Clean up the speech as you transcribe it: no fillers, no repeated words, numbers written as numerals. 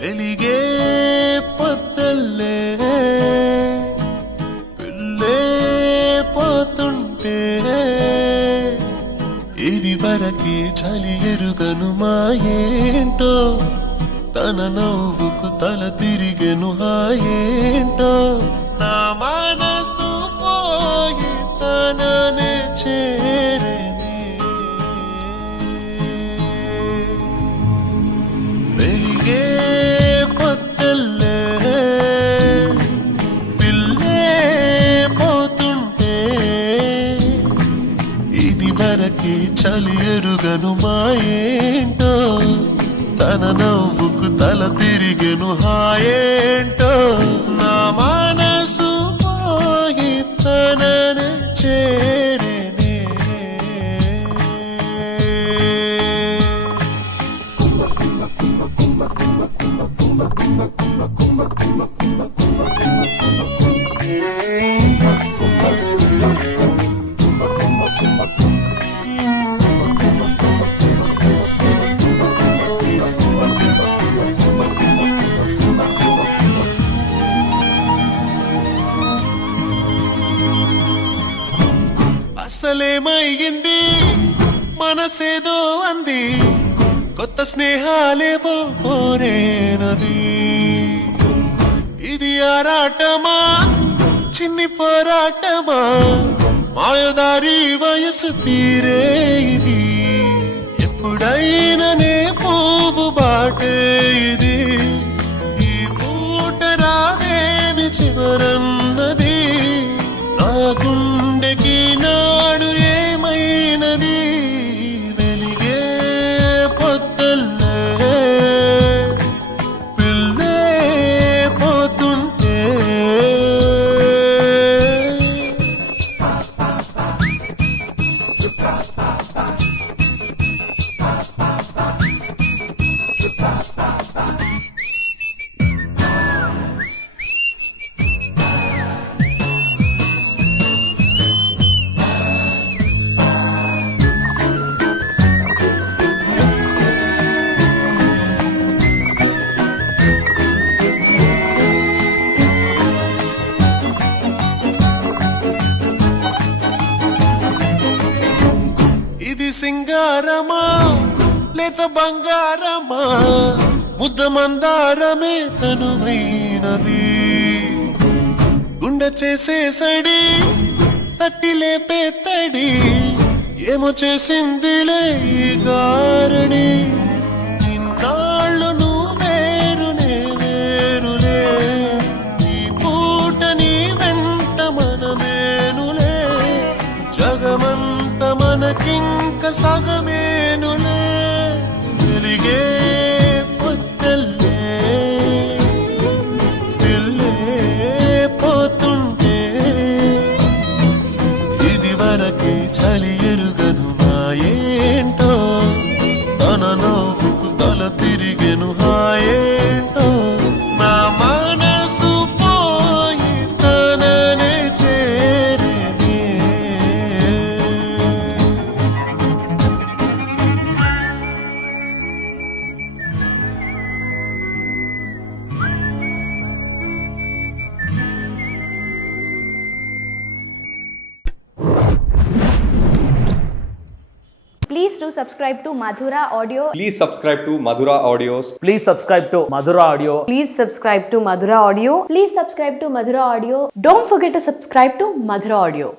వెలిగే పొద్దల్లే పిల్లే పోతుంటే ఇది వరకే చలి ఎరుగను మాయేంటో తన నవ్వుకు తల తిరిగెను హాయేంటో నా మనసు పోయి తననే చేరని వెలిగే పొద్దల్లే పిల్లే పోతుంటే ఇది వరకే చలి ఎరుగను మాయేంటో తన నవ్వుకు తల తిరిగెను హాయేంటో నా మనసు పోయి తననే చేరనే అసలేమయ్యింది మనసేదో అంది కొత్త స్నేహాలేవో కోరేనది ఇది ఆరాటమా చిన్ని పోరాటమా మాయదారి వయసు తీరే ఇది ఎప్పుడైనా నే పువ్వు బాటే ఇది ఈ పూట రాదేమి చివరన్నది నా గుండెకి నాడు ఏమైనది వెలిగే పొద్దల్లే పిల్లే పోతుంటే ఇది సింగారమా లేత బంగారమా ముద్ద మందారమే తనువైనది గుండె చేసే సడి తట్టి లేపే తడి ఏమో చేసిందిలే ఈ గారడి ఇన్నాళ్ళు నువ్వు వేరునే వేరులే ఈ పూట నీ వెంట మనమేనులే జగమంత మనకింక సగమేనులే వెలిగే పొద్దల్లే పిల్లే పోతుంటే ఇది వరకే చలి ఎరుగను మాయేంటో తన నవ్వుకు తల తిరిగెను హాయేంటో నా మనసు పోయి తననే చేరనే Please do subscribe to Madhura Audio. Please subscribe to Madhura Audios. Please subscribe to Madhura Audio. Please subscribe to Madhura Audio. Please subscribe to Madhura Audio. Don't forget to subscribe to Madhura Audio.